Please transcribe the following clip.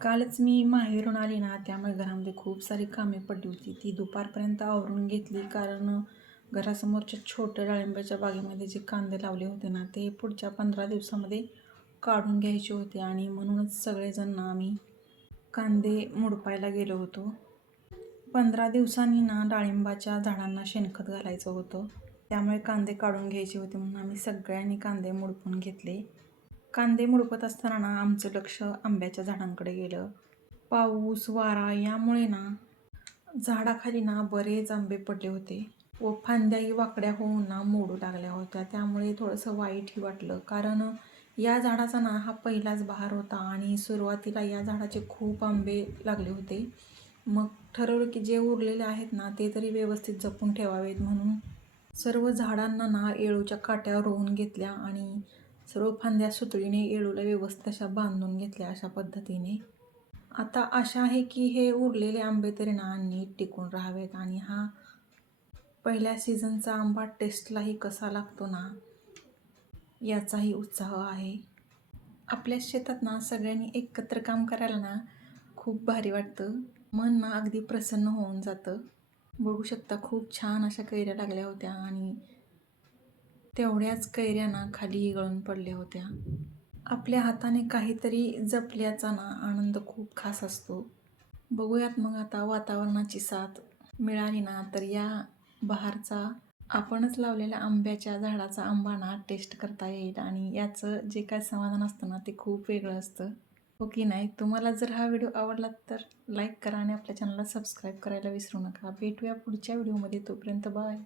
कालच मी माहेरून आली ना, त्यामुळे घरामध्ये खूप सारी कामे पडली होती. ती दुपारपर्यंत आवरून घेतली, कारण घरासमोरच्या छोट्या डाळिंबाच्या बागेमध्ये जे कांदे लावले होते ना, ते पुढच्या 15 दिवसामध्ये काढून घ्यायचे होते आणि म्हणूनच सगळेजण ना आम्ही कांदे मुडपायला गेलो होतो. 15 दिवसांनी ना डाळिंबाच्या झाडांना शेणखत घालायचं होतं. त्यामुळे कांदे काढून घ्यायचे होते म्हणून आम्ही सगळ्यांनी कांदे मुडपून घेतले. कांदे मुडपत असताना ना आमचं लक्ष आंब्याच्या झाडांकडे गेलं. पाऊस, वारा यामुळे ना झाडाखाली ना बरेच आंबे पडले होते व फांद्याही वाकड्या होऊन ना मोडू लागल्या होत्या. त्यामुळे थोडंसं वाईटही वाटलं, कारण या झाडाचा ना हा पहिलाच बहार होता आणि सुरुवातीला या झाडाचे खूप आंबे लागले होते. मग ठरवलं की जे उरलेले आहेत ना ते तरी व्यवस्थित जपून ठेवावेत, म्हणून सर्व झाडांना ना येळूच्या काट्यावर रोवून घेतल्या आणि सर्व फांद्या सुतळीने येळूला व्यवस्थित अशा बांधून घेतल्या अशा पद्धतीने. आता आशा आहे की हे उरलेले आंबे तरी ना नीट टिकून राहावेत आणि हा पहिल्या सीझनचा आंबा टेस्टलाही कसा लागतो ना याचाही उत्साह आहे. आपल्या शेतात ना सगळ्यांनी एकत्र काम करायला ना खूप भारी वाटतं. मन ना अगदी प्रसन्न होऊन जातं. बघू शकता, खूप छान अशा कैऱ्या लागल्या होत्या आणि तेवढ्याच कैऱ्या ना खालीही गळून पडल्या होत्या. आपल्या हाताने काहीतरी जपल्याचा ना आनंद खूप खास असतो. बघूयात मग आता वातावरणाची साथ मिळाली ना तर या बहारचा आपणच लावलेल्या आंब्याच्या झाडाचा आंबा ना टेस्ट करता येईल आणि याचं जे काय समाधान असतं ना ते खूप वेगळं असतं. हो की नाही? तुम्हाला जर हा व्हिडिओ आवडला तर लाईक करा आणि आपल्या चॅनलला सबस्क्राईब करायला विसरू नका. भेटूया पुढच्या व्हिडिओमध्ये. तोपर्यंत बाय.